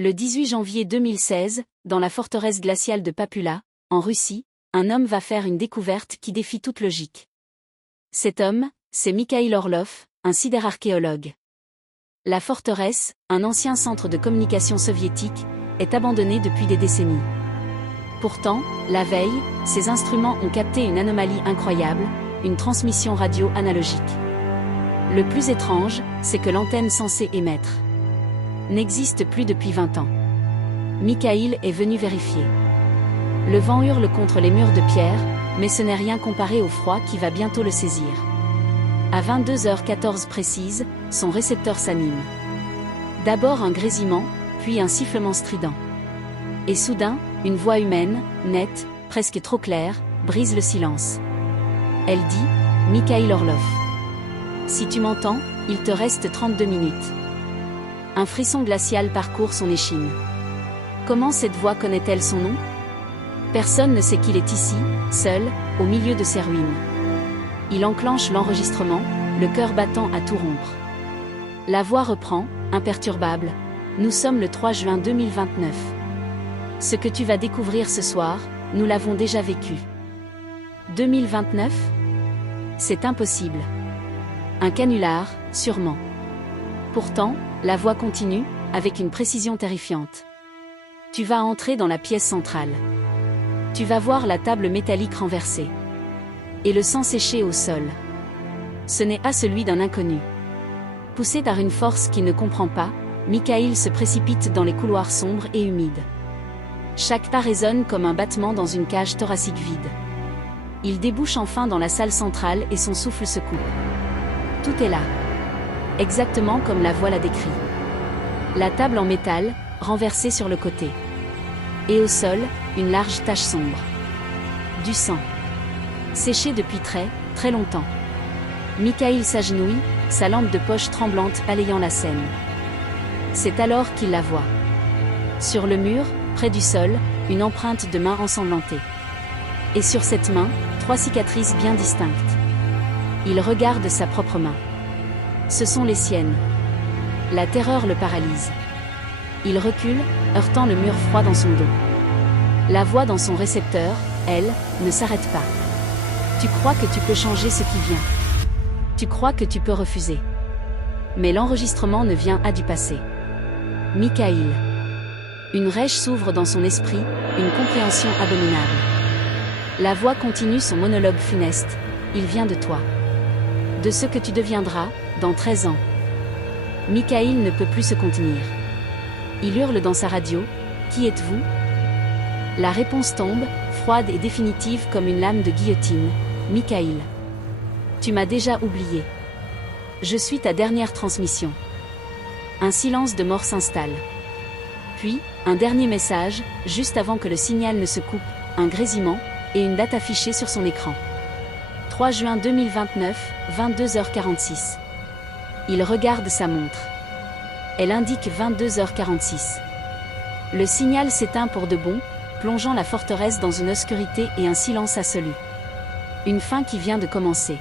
Le 18 janvier 2016, dans la forteresse glaciale de Papula, en Russie, un homme va faire une découverte qui défie toute logique. Cet homme, c'est Mikhail Orlov, un sidérarchéologue. La forteresse, un ancien centre de communication soviétique, est abandonnée depuis des décennies. Pourtant, la veille, ces instruments ont capté une anomalie incroyable, une transmission radio analogique. Le plus étrange, c'est que l'antenne censée émettre n'existe plus depuis 20 ans. Mikhail est venu vérifier. Le vent hurle contre les murs de pierre, mais ce n'est rien comparé au froid qui va bientôt le saisir. À 22h14 précise, son récepteur s'anime. D'abord un grésillement, puis un sifflement strident. Et soudain, une voix humaine, nette, presque trop claire, brise le silence. Elle dit « Mikhail Orlov. Si tu m'entends, il te reste 32 minutes. » Un frisson glacial parcourt son échine. Comment cette voix connaît-elle son nom? Personne ne sait qu'il est ici, seul, au milieu de ces ruines. Il enclenche l'enregistrement, le cœur battant à tout rompre. La voix reprend, imperturbable. Nous sommes le 3 juin 2029. Ce que tu vas découvrir ce soir, nous l'avons déjà vécu. 2029? C'est impossible. Un canular, sûrement. Pourtant, la voix continue, avec une précision terrifiante. Tu vas entrer dans la pièce centrale. Tu vas voir la table métallique renversée. Et le sang séché au sol. Ce n'est pas celui d'un inconnu. Poussé par une force qu'il ne comprend pas, Mikhail se précipite dans les couloirs sombres et humides. Chaque pas résonne comme un battement dans une cage thoracique vide. Il débouche enfin dans la salle centrale et son souffle se coupe. Tout est là. Exactement comme la voix l'a décrit. La table en métal, renversée sur le côté. Et au sol, une large tache sombre. Du sang. Séché depuis très, très longtemps. Mikhail s'agenouille, sa lampe de poche tremblante balayant la scène. C'est alors qu'il la voit. Sur le mur, près du sol, une empreinte de main ensanglantée. Et sur cette main, 3 cicatrices bien distinctes. Il regarde sa propre main. Ce sont les siennes. La terreur le paralyse. Il recule, heurtant le mur froid dans son dos. La voix dans son récepteur, elle, ne s'arrête pas. Tu crois que tu peux changer ce qui vient. Tu crois que tu peux refuser. Mais l'enregistrement ne vient pas du passé. Mikhail. Une rage s'ouvre dans son esprit, une compréhension abominable. La voix continue son monologue funeste. Il vient de toi. De ce que tu deviendras, dans 13 ans. Mikhail ne peut plus se contenir. Il hurle dans sa radio. Qui êtes-vous? La réponse tombe, froide et définitive comme une lame de guillotine. Mikhail. Tu m'as déjà oublié. Je suis ta dernière transmission. Un silence de mort s'installe. Puis, un dernier message, juste avant que le signal ne se coupe, un grésillement, et une date affichée sur son écran. 3 juin 2029, 22h46. Il regarde sa montre. Elle indique 22h46. Le signal s'éteint pour de bon, plongeant la forteresse dans une obscurité et un silence absolu. Une fin qui vient de commencer.